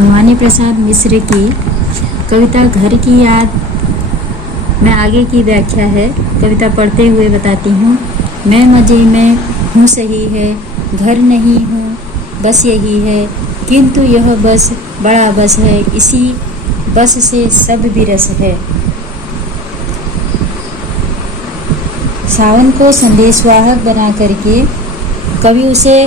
भवानी प्रसाद मिश्र की कविता घर की याद में आगे की व्याख्या है। कविता पढ़ते हुए बताती हूँ। मैं मज़े में हूँ सही है, घर नहीं हूँ बस यही है, किंतु यह बस बड़ा बस है, इसी बस से सब विरस है। सावन को संदेशवाहक बना करके कवि उसे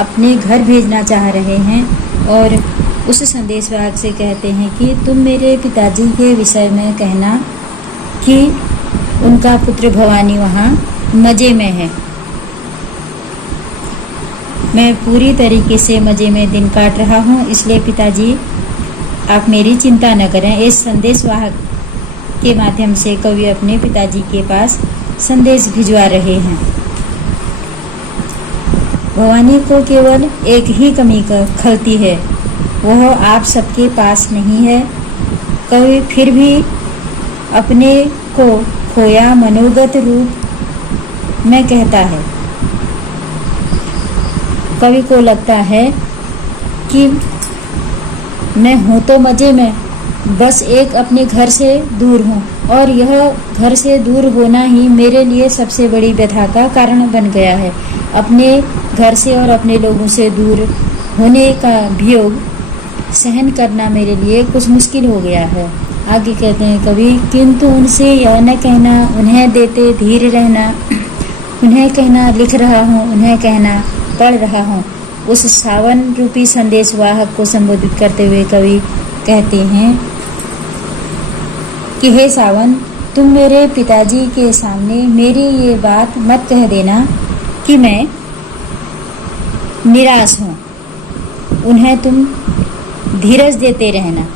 अपने घर भेजना चाह रहे हैं और उस संदेशवाहक से कहते हैं कि तुम मेरे पिताजी के विषय में कहना कि उनका पुत्र भवानी वहाँ मज़े में है। मैं पूरी तरीके से मज़े में दिन काट रहा हूँ, इसलिए पिताजी आप मेरी चिंता न करें। इस संदेशवाहक के माध्यम से कवि अपने पिताजी के पास संदेश भिजवा रहे हैं। भवानी को केवल एक ही कमी खलती है, वह आप सबके पास नहीं है। कवि फिर भी अपने को खोया मनोगत रूप में कहता है। कवि को लगता है कि मैं हूँ तो मज़े में, बस एक अपने घर से दूर हूँ और यह घर से दूर होना ही मेरे लिए सबसे बड़ी व्यथा का कारण बन गया है। अपने घर से और अपने लोगों से दूर होने का वियोग सहन करना मेरे लिए कुछ मुश्किल हो गया है। आगे कहते हैं कवि, किंतु उनसे यह न कहना उन्हें देते धीर रहना, उन्हें कहना लिख रहा हूँ, उन्हें कहना पढ़ रहा हूँ। उस सावन रूपी संदेशवाहक को संबोधित करते हुए कवि कहते हैं कि हे सावन, तुम मेरे पिताजी के सामने मेरी ये बात मत कह देना कि मैं निराश हूँ। उन्हें तुम धीरज देते रहना।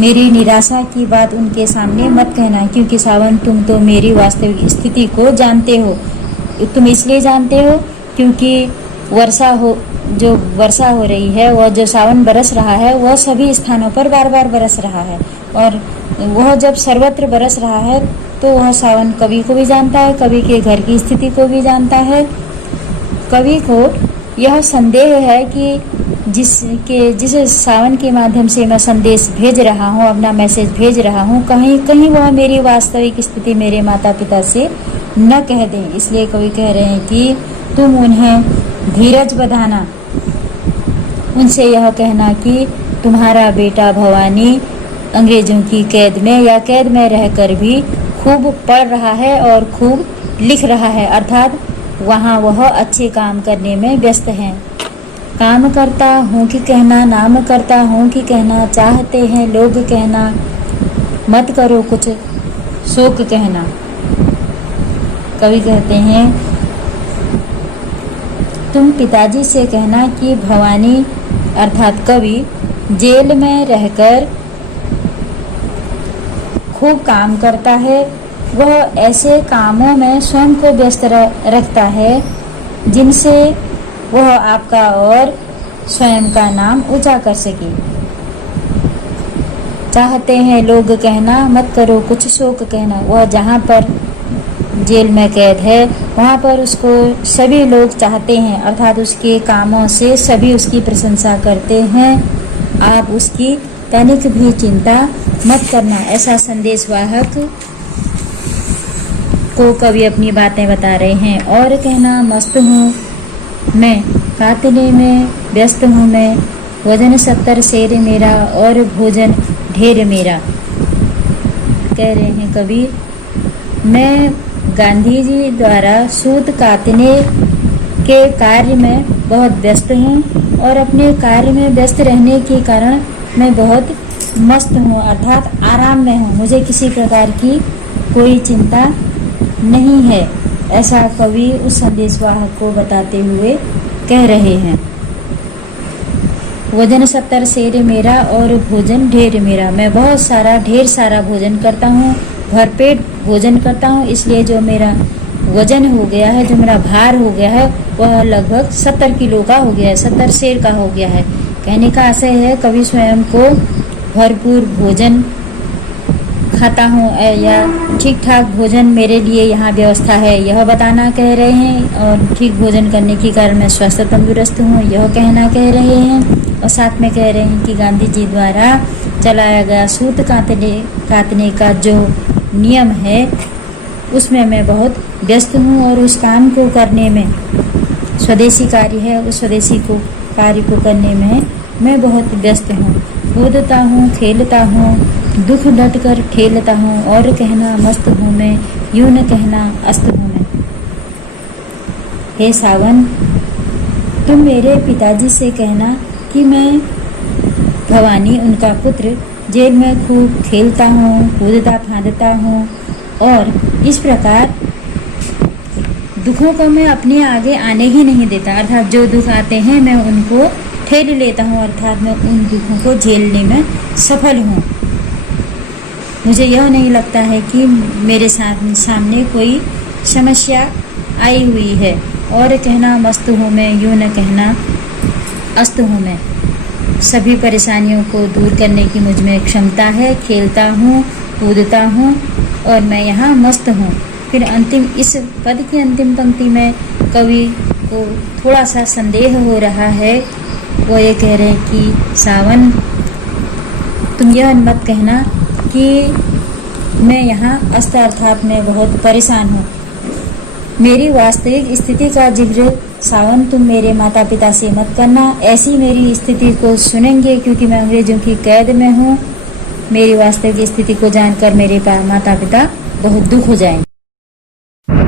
मेरी निराशा की बात उनके सामने मत कहना, क्योंकि सावन तुम तो मेरी वास्तविक स्थिति को जानते हो। तुम इसलिए जानते हो क्योंकि वर्षा हो रही है, वह जो सावन बरस रहा है वह सभी स्थानों पर बार बार बरस रहा है, और वह जब सर्वत्र बरस रहा है तो वह सावन कवि को भी जानता है, कवि के घर की स्थिति को भी जानता है। कवि को यह संदेह है कि जिस सावन के माध्यम से मैं संदेश भेज रहा हूँ, अपना मैसेज भेज रहा हूँ, कहीं कहीं वह मेरी वास्तविक स्थिति मेरे माता पिता से न कह दें। इसलिए कवि कह रहे हैं कि तुम उन्हें धीरज बंधाना, उनसे यह कहना कि तुम्हारा बेटा भवानी अंग्रेजों की कैद में या कैद में रहकर भी खूब पढ़ रहा है और खूब लिख रहा है, अर्थात वहाँ वह अच्छे काम करने में व्यस्त हैं। काम करता हूँ कि कहना, नाम करता हूँ कि कहना, चाहते हैं लोग कहना, मत करो कुछ शोक कहना। कवि कहते हैं तुम पिताजी से कहना कि भवानी अर्थात कवि जेल में रहकर खूब काम करता है। वह ऐसे कामों में स्वयं को व्यस्त रखता है जिनसे वह आपका और स्वयं का नाम ऊंचा कर सके। चाहते हैं लोग कहना, मत करो कुछ शोक कहना। वह जहाँ पर जेल में कैद है वहाँ पर उसको सभी लोग चाहते हैं, अर्थात उसके कामों से सभी उसकी प्रशंसा करते हैं। आप उसकी तनिक भी चिंता मत करना। ऐसा संदेशवाहक को कवि अपनी बातें बता रहे हैं। और कहना, मस्त हूँ मैं, कातने में व्यस्त हूँ मैं, वजन 70 शेर मेरा और भोजन ढेर मेरा। कह रहे हैं कवि, मैं गांधी जी द्वारा सूत काटने के कार्य में बहुत व्यस्त हूँ और अपने कार्य में व्यस्त रहने के कारण मैं बहुत मस्त हूँ, अर्थात आराम में हूँ। मुझे किसी प्रकार की कोई चिंता नहीं है। ऐसा कवि उस संदेशवाहक को बताते हुए कह रहे हैं। वजन 70 शेर मेरा और भोजन ढेर मेरा। मैं बहुत सारा ढेर सारा भोजन करता हूँ, भरपेट भोजन करता हूँ, इसलिए जो मेरा वजन हो गया है, जो मेरा भार हो गया है, वह लगभग 70 किलो का हो गया है, 70 शेर का हो गया है। कहने का आशय है कवि स्वयं को भरपूर भोजन खाता हूँ या ठीक ठाक भोजन मेरे लिए यहाँ व्यवस्था है, यह बताना कह रहे हैं। और ठीक भोजन करने के कारण मैं स्वस्थ तंदुरुस्त हूँ, यह कहना कह रहे हैं। और साथ में कह रहे हैं कि गांधी जी द्वारा चलाया गया सूत काटने का जो नियम है उसमें मैं बहुत व्यस्त हूँ और उस काम को करने में, स्वदेशी कार्य है, उस स्वदेशी कार्य को करने में मैं बहुत व्यस्त हूँ। कूदता हूँ, खेलता हूँ, दुख डट कर ठेलता हूँ, और कहना मस्त हूँ मैं, यूं न कहना अस्त हूँ मैं। हे सावन, तुम मेरे पिताजी से कहना कि मैं भवानी उनका पुत्र जेल में खूब खेलता हूँ, कूदता फांदता हूँ, और इस प्रकार दुखों को मैं अपने आगे आने ही नहीं देता। अर्थात जो दुख आते हैं मैं उनको ठेल लेता हूँ, अर्थात मैं उन दुखों को झेलने में सफल हूँ। मुझे यह नहीं लगता है कि मेरे सामने कोई समस्या आई हुई है। और कहना मस्त हूँ मैं, यूं न कहना अस्त हूँ मैं। सभी परेशानियों को दूर करने की मुझ में क्षमता है। खेलता हूँ, कूदता हूँ, और मैं यहाँ मस्त हूँ। फिर इस पद की अंतिम पंक्ति में कवि को थोड़ा सा संदेह हो रहा है। वो ये कह रहे हैं कि सावन, तुम यह मत कहना कि मैं यहाँ अस्त, अर्थात मैं बहुत परेशान हूँ। मेरी वास्तविक स्थिति का जिक्र सावन तुम मेरे माता पिता से मत करना। ऐसी मेरी स्थिति को सुनेंगे क्योंकि मैं अंग्रेजों की कैद में हूँ। मेरी वास्तविक स्थिति को जानकर मेरे माता पिता बहुत दुख हो जाएंगे।